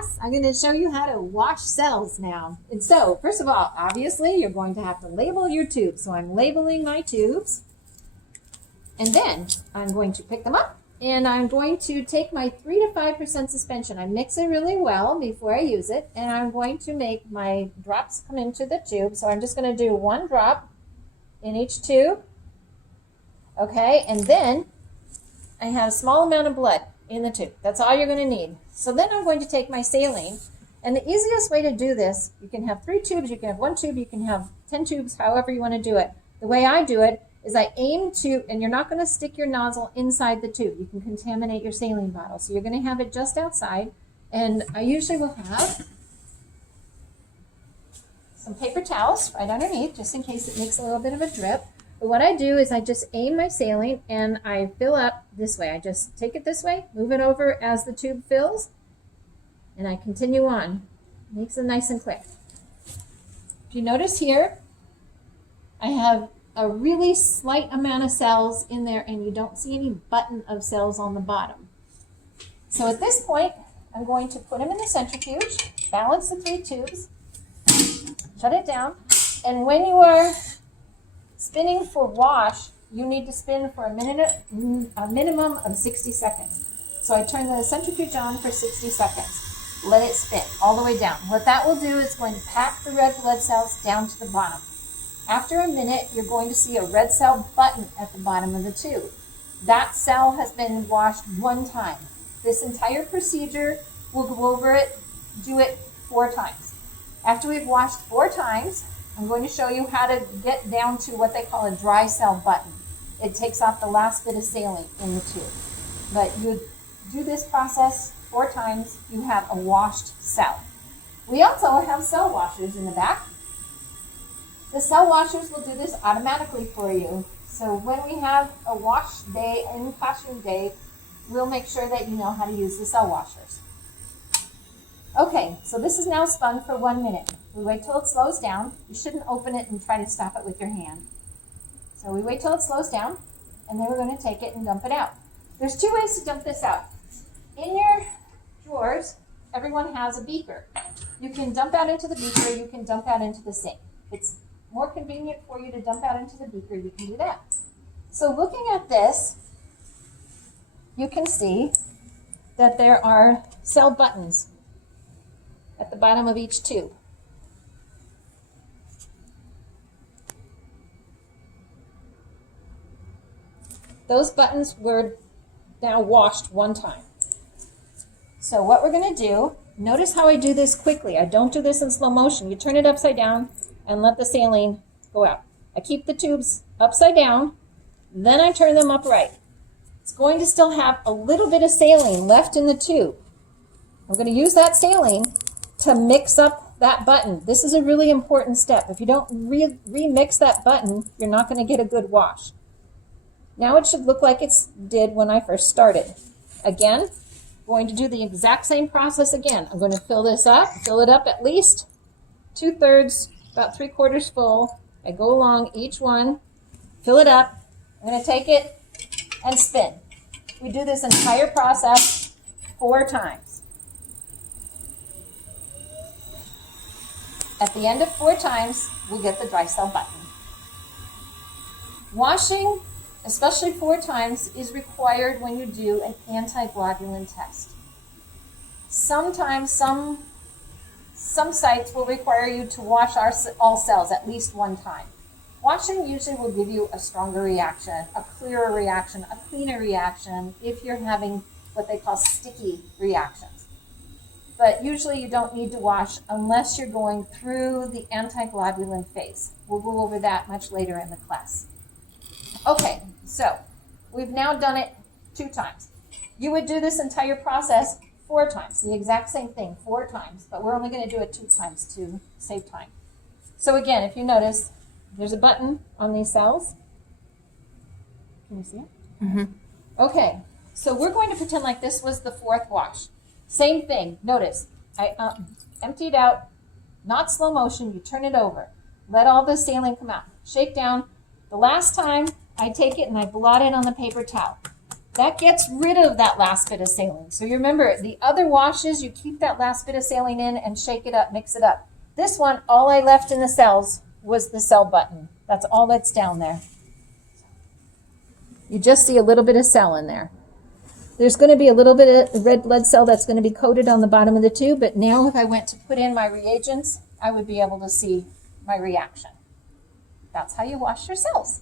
class. I'm going to show you how to wash cells now. And so, first of all, obviously, you're going to have to label your tubes. So I'm labeling my tubes. And then I'm going to pick them up. And I'm going to take my 3 to 5% suspension. I mix it really well before I use it. And I'm going to make my drops come into the tube. So I'm just going to do 1 drop in each tube. Okay, and then I have a small amount of blood in the tube. That's all you're going to need. So then I'm going to take my saline. And the easiest way to do this, you can have 3 tubes, you can have 1 tube, you can have 10 tubes, however you want to do it. The way I do it is I aim to, and you're not going to stick your nozzle inside the tube. You can contaminate your saline bottle. So you're going to have it just outside. And I usually will have some paper towels right underneath, just in case it makes a little bit of a drip. But what I do is I just aim my saline and I fill up this way. I just take it this way, move it over as the tube fills, and I continue on. Makes it nice and quick. If you notice here, I have a really slight amount of cells in there and you don't see any button of cells on the bottom. So at this point, I'm going to put them in the centrifuge, balance the 3 tubes, shut it down, and when you are spinning for wash, you need to spin for a minimum of 60 seconds. So I turn the centrifuge on for 60 seconds. Let it spin all the way down. What that will do is going to pack the red blood cells down to the bottom. After a minute, you're going to see a red cell button at the bottom of the tube. That cell has been washed 1 time. This entire procedure, we'll go over it, do it 4 times. After we've washed 4 times, I'm going to show you how to get down to what they call a dry cell button. It takes off the last bit of saline in the tube. But you do this process 4 times, you have a washed cell. We also have cell washers in the back. The cell washers will do this automatically for you. So when we have a wash day and classroom day, we'll make sure that you know how to use the cell washers. Okay, so this is now spun for 1 minute. We wait till it slows down. You shouldn't open it and try to stop it with your hand. So we wait till it slows down, and then we're going to take it and dump it out. There's 2 ways to dump this out. In your drawers, everyone has a beaker. You can dump out into the beaker, you can dump out into the sink. It's more convenient for you to dump out into the beaker, you can do that. So looking at this, you can see that there are cell buttons at the bottom of each tube. Those buttons were now washed 1 time. So what we're going to do, notice how I do this quickly. I don't do this in slow motion. You turn it upside down and let the saline go out. I keep the tubes upside down, then I turn them upright. It's going to still have a little bit of saline left in the tube. I'm going to use that saline to mix up that button. This is a really important step. If you don't remix that button, you're not going to get a good wash. Now it should look like it did when I first started. Again, going to do the exact same process again. I'm going to fill this up, fill it up at least 2/3, about 3/4 full. I go along each one, fill it up. I'm going to take it and spin. We do this entire process 4 times. At the end of 4 times, we get the dry cell button. Washing, especially 4 times, is required when you do an antiglobulin test. Sometimes some sites will require you to wash all cells at least 1 time. Washing usually will give you a stronger reaction, a clearer reaction, a cleaner reaction if you're having what they call sticky reactions. But usually you don't need to wash unless you're going through the antiglobulin phase. We'll go over that much later in the class. Okay, so we've now done it 2 times. You would do this entire process 4 times, the exact same thing, 4 times, but we're only going to do it 2 times to save time. So again, if you notice, there's a button on these cells. Can you see it? Mm-hmm. Okay, so we're going to pretend like this was the 4th wash. Same thing. Notice, I empty it out, not slow motion. You turn it over. Let all the saline come out. Shake down. The last time, I take it and I blot it on the paper towel. that gets rid of that last bit of saline. So you remember, the other washes, you keep that last bit of saline in and shake it up, mix it up. This one, all I left in the cells was the cell button. That's all that's down there. You just see a little bit of cell in there. There's going to be a little bit of red blood cell that's going to be coated on the bottom of the tube, but now if I went to put in my reagents, I would be able to see my reaction. That's how you wash your cells.